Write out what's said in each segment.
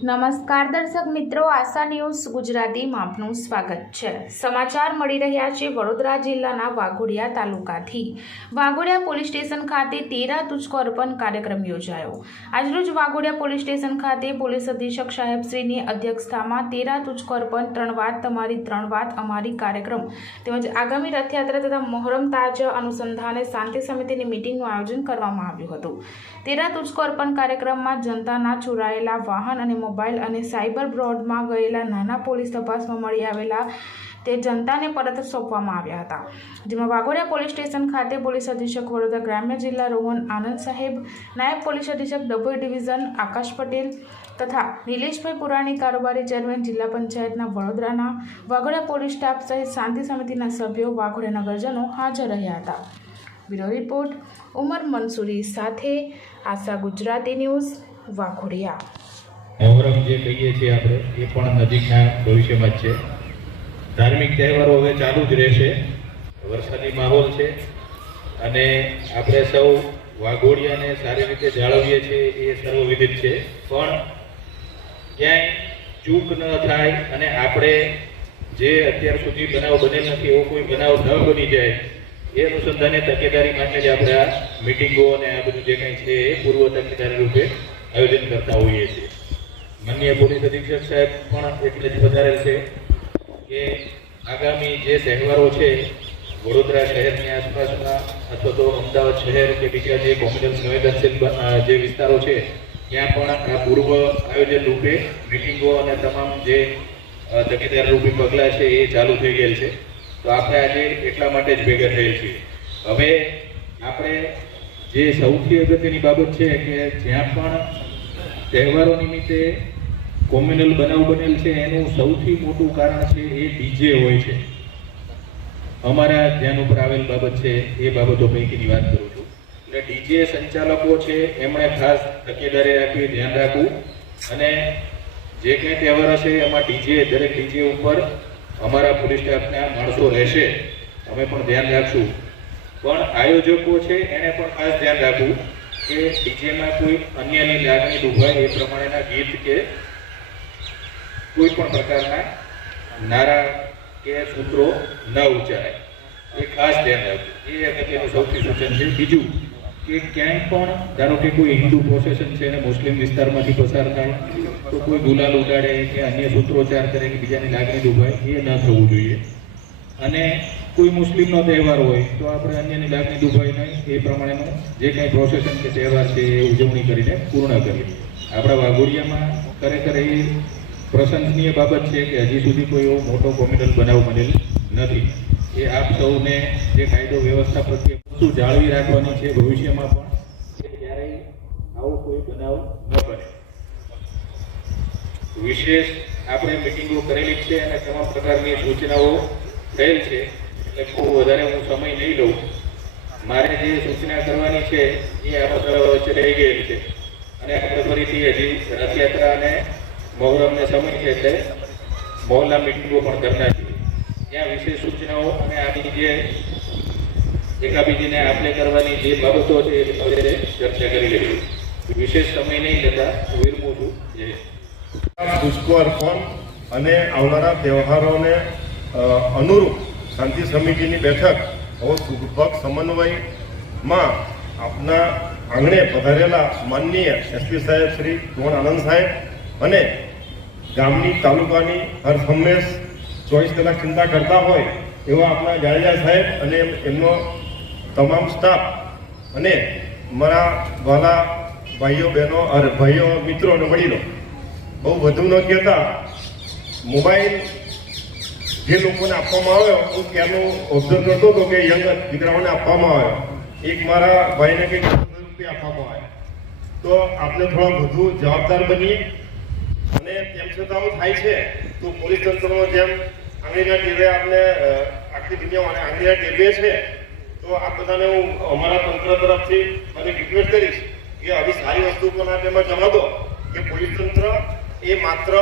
નમસ્કાર દર્શક મિત્રો, આશા ન્યૂઝ ગુજરાતીમાં આપનું સ્વાગત છે. સમાચાર મળી રહ્યા છે વડોદરા જિલ્લાના વાઘોડિયા તાલુકાથી. વાઘોડિયા પોલીસ સ્ટેશન ખાતે તેરા તુચકો અર્પણ કાર્યક્રમ યોજાયો. આજરોજ વાઘોડિયા પોલીસ સ્ટેશન ખાતે પોલીસ અધિક્ષક સાહેબશ્રીની અધ્યક્ષતામાં તેરા તુચકો અર્પણ ત્રણ વાત તમારી, ત્રણ વાત અમારી કાર્યક્રમ તેમજ આગામી રથયાત્રા તથા મોહરમ તાજ અનુસંધાને શાંતિ સમિતિની મિટિંગનું આયોજન કરવામાં આવ્યું હતું. તેરા તુચકો અર્પણ કાર્યક્રમમાં જનતાના ચોરાયેલા વાહન અને મોબાઈલ અને સાયબર બ્રોડમાં ગયેલા નાના પોલીસ તપાસમાં મળી આવેલા તે જનતાને પરત સોંપવામાં આવ્યા હતા. જેમાં વાઘોડિયા પોલીસ સ્ટેશન ખાતે પોલીસ અધિક્ષક વડોદરા ગ્રામ્ય જિલ્લા રોહન આનંદ સાહેબ, નાયબ પોલીસ અધિક્ષક ડભોઈ ડિવિઝન આકાશ પટેલ તથા નિલેશભાઈ પુરાણી કારોબારી ચેરમેન જિલ્લા પંચાયતના વડોદરાના વાઘોડિયા પોલીસ સ્ટાફ સહિત શાંતિ સમિતિના સભ્યો, વાઘોડિયા નગરજનો હાજર રહ્યા હતા. બ્યુરો રિપોર્ટ, ઉમર મંસૂરી સાથે આશા ગુજરાતી ન્યૂઝ, વાઘોડિયા. મોહરમ જે કહીએ છીએ આપણે, એ પણ નજીકના ભવિષ્યમાં જ છે. ધાર્મિક તહેવારો હવે ચાલુ જ રહેશે. વરસાદી માહોલ છે અને આપણે સૌ વાઘોડિયાને સારી રીતે જાળવીએ છીએ એ સર્વવિદિત છે. પણ ક્યાંય ચૂક ન થાય અને આપણે જે અત્યાર સુધી બનાવ બનેલ નથી, એવો કોઈ બનાવ ન બની જાય, એ અનુસંધાને તકેદારી માટે જ આપણે આ મિટિંગો અને આ બધું જે કંઈ છે, એ પૂર્વ તકેદારી રૂપે આયોજન કરતા હોઈએ છીએ. માનનીય પોલીસ અધિક્ષક સાહેબ પણ એટલે જ વધારે છે કે આગામી જે તહેવારો છે, વડોદરા શહેરની આસપાસના અથવા તો અમદાવાદ શહેર કે બીજા જે કોમ્યુનલ સંવેદનશીલ જે વિસ્તારો છે, ત્યાં પણ આ પૂર્વ આયોજન રૂપે મિટિંગો અને તમામ જે તકેદાર રૂપી પગલાં છે એ ચાલુ થઈ ગયેલ છે. તો આપણે આજે એટલા માટે જ ભેગા થયેલ છીએ. હવે આપણે જે સૌથી અગત્યની બાબત છે કે જ્યાં પણ તહેવારો નિમિત્તે કોમ્યુનલ બનાવ બનેલ છે. એનું સૌથી મોટું કારણ છે એ ડીજે હોય છે. અમારા ધ્યાન ઉપર આવેલ બાબત છે, એ બાબતો પૈકીની વાત કરું છું. એટલે ડીજે સંચાલકો છે, એમણે ખાસ તકેદારી રાખવી, ધ્યાન રાખવું. અને જે કંઈ તહેવાર હશે એમાં ડીજે, દરેક ડીજે ઉપર અમારા પોલીસ સ્ટાફના માણસો રહેશે. અમે પણ ધ્યાન રાખશું. પણ આયોજકો છે, એને પણ ખાસ ધ્યાન રાખવું. કે ડીજેમાં કોઈ અન્યની લાગણી ડૂબાય એ પ્રમાણેના ગીત કે કોઈ પણ પ્રકારના નારા કે સૂત્રો ન ઉચ્ચારાય. એ ખાસ ધ્યાન રાખવું એ અગત્યનું સૌથી સૂચન છે. બીજું કે ક્યાંય પણ, ધારો કે કોઈ હિન્દુ પ્રોસેશન છે અને મુસ્લિમ વિસ્તારમાંથી પસાર થાય, તો કોઈ ગુલાલ ઉડાડે કે અન્ય સૂત્રોચ્ચાર કરે કે બીજાની લાગણી દુભાય, એ ન થવું જોઈએ. અને કોઈ મુસ્લિમનો તહેવાર હોય તો આપણે અન્યની લાગણી દુભાઈ નહીં, એ પ્રમાણેનું જે કંઈ પ્રોસેસન કે તહેવાર છે એ ઉજવણી કરીને પૂર્ણ કરીએ. આપણા વાઘોડિયામાં ખરેખર એ પ્રશંસનીય બાબત છે કે હજી સુધી કોઈ એવો મોટો કોમ્યુનલ બનાવ બનેલ નથી. એ આપ સૌને જે કાયદો વ્યવસ્થા પ્રત્યે વસ્તુ જાળવી રાખવાની છે ભવિષ્યમાં પણ કે ક્યારેય આવો કોઈ બનાવ ન બને. વિશેષ આપણે મિટિંગો કરેલી છે અને તમામ પ્રકારની સૂચનાઓ થયેલ છે, એટલે ખૂબ વધારે હું સમય નહીં લઉં. મારે જે સૂચના કરવાની છે, એ આપણા વચ્ચે રહી ગયેલી છે. અને આપણે ફરીથી હજી રથયાત્રા અને મોહરમને સમય છે, એટલે મહોલ્લા મિટિંગો પણ કરનાર છીએ. ત્યાં વિશેષ સૂચનાઓ અને આની જે એકાબીજીને આપણે કરવાની જે બાબતો છે, એ વગેરે ચર્ચા કરી લેવી. વિશેષ સમય નહીં લેતા વિરમું છું. જય હિન્દ. પુષ્કો અર્પણ અને આવનારા તહેવારોને અનુરૂપ શાંતિ સમિતિની બેઠક હવે સુખભગ સમન્વયમાં આપના આંગણે પધારેલા માનનીય એસપી સાહેબ શ્રી રોહન આનંદ સાહેબ અને ગામની તાલુકાની હર હંમેશ ચોવીસ કલાક ચિંતા કરતા હોય એવા આપણા જાડેજા સાહેબ અને એમનો તમામ સ્ટાફ અને મારા વાલા ભાઈઓ, બહેનો અરે ભાઈઓ મિત્રો અને વડીલો. બહુ વધુ ન કહેતા મોબાઈલ જે લોકોને આપવામાં આવ્યો હું ત્યાંનું ઓબ્ઝર્વ કરતો હતો કે યંગ દીકરાઓને આપવામાં આવ્યો એક મારા ભાઈને કંઈક પંદર રૂપિયા આપવામાં આવ્યા તો આપણે થોડા વધુ જવાબદાર બનીએ અને તેમ છતાં આવું થાય છે, તો પોલીસ તંત્રનો જેમ આંગળીના ટેબે આપણે આખી દુનિયામાં આંગળીના ટેબે છે, તો આ બધાને હું અમારા તંત્ર તરફથી મને રિક્વેસ્ટ કરીશ કે આવી સારી વસ્તુ પણ આપ એમાં જવા દો કે પોલીસ તંત્ર એ માત્ર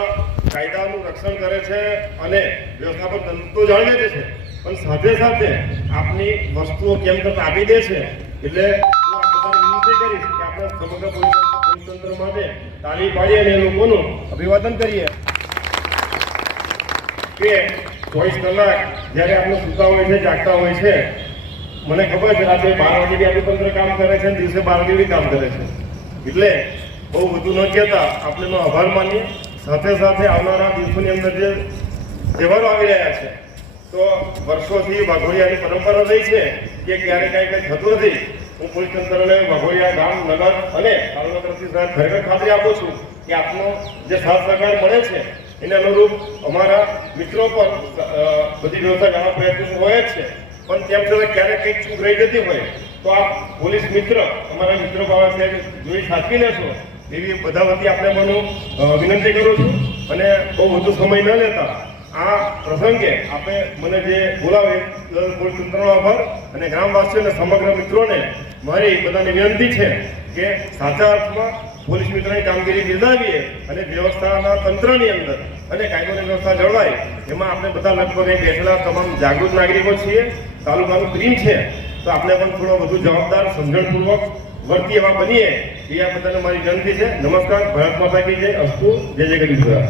કાયદાનું રક્ષણ કરે છે અને વ્યવસ્થાપન તંત્ર જાળવે છે. પણ સાથે સાથે આપની વસ્તુઓ કેમ કરતા આપી દે છે? એટલે હું વિનંતી કરીશ કે આપણે સમગ્ર પોલીસ તંત્ર- માટે તાળી પાડીએ અને એ લોકોનું અભિવાદન કરીએ. કે ચોવીસ કલાક જ્યારે આપણે સૂતા હોય છે, જાગતા હોય છે, મને ખબર છે રાત્રે બાર વાગે બી આપણું તંત્ર કામ કરે છે દિવસે બાર વાગે બી કામ કરે છે. એટલે બહુ વધુ ન કહેતા આપણે આભાર માનીએ. સાથે સાથે આવનારા દિવસોની અંદર જે તહેવારો આવી રહ્યા છે, તો વર્ષોથી વાઘોડિયાની પરંપરા રહી છે કે ક્યારે કાંઈ કંઈ થતું નથી. હું પોલીસ તંત્રને વાઘોડિયા ગામ, નગર અને તાલુકા તરફથી સાહેબ ખરેખર ખાતરી આપું છું કે આપનો જે સાથ સહકાર મળે છે, એને અનુરૂપ અમારા મિત્રો પણ બધી વ્યવસ્થા કરવા પ્રયત્ન હોય જ છે. પણ તેમ છતાં ક્યારેક કંઈક ચૂક રહી જતી હોય, તો આપ પોલીસ મિત્ર, અમારા મિત્રો બાબા સાહેબ જોઈ સાચવી લેશો. એવી બધા વતી આપણે મને વિનંતી કરું છું અને બહુ વધુ સમય ન લેતા આ પ્રસંગે આપણે મને જે બોલાવે પોલીસ તંત્રનો આભાર અને ગ્રામવાસીઓને સમગ્ર મિત્રોને મારી બધાને વિનંતી છે કે સાચા અર્થમાં પોલીસ મિત્રોની કામગીરી બિરદાવીએ અને વ્યવસ્થાના તંત્રની અંદર અને કાયદોની વ્યવસ્થા જળવાય. એમાં આપણે બધા લગભગ બેઠેલા તમામ જાગૃત નાગરિકો છીએ, તાલુકાનું ક્રીમ છે. તો આપણે પણ થોડો વધુ જવાબદાર, સમજણપૂર્વક વર્તી એવા બનીએ એ આ બધાને મારી વિનંતી છે. નમસ્કાર. ભારત માતા કી જય. અસ્તુ. જય જય ગરીબ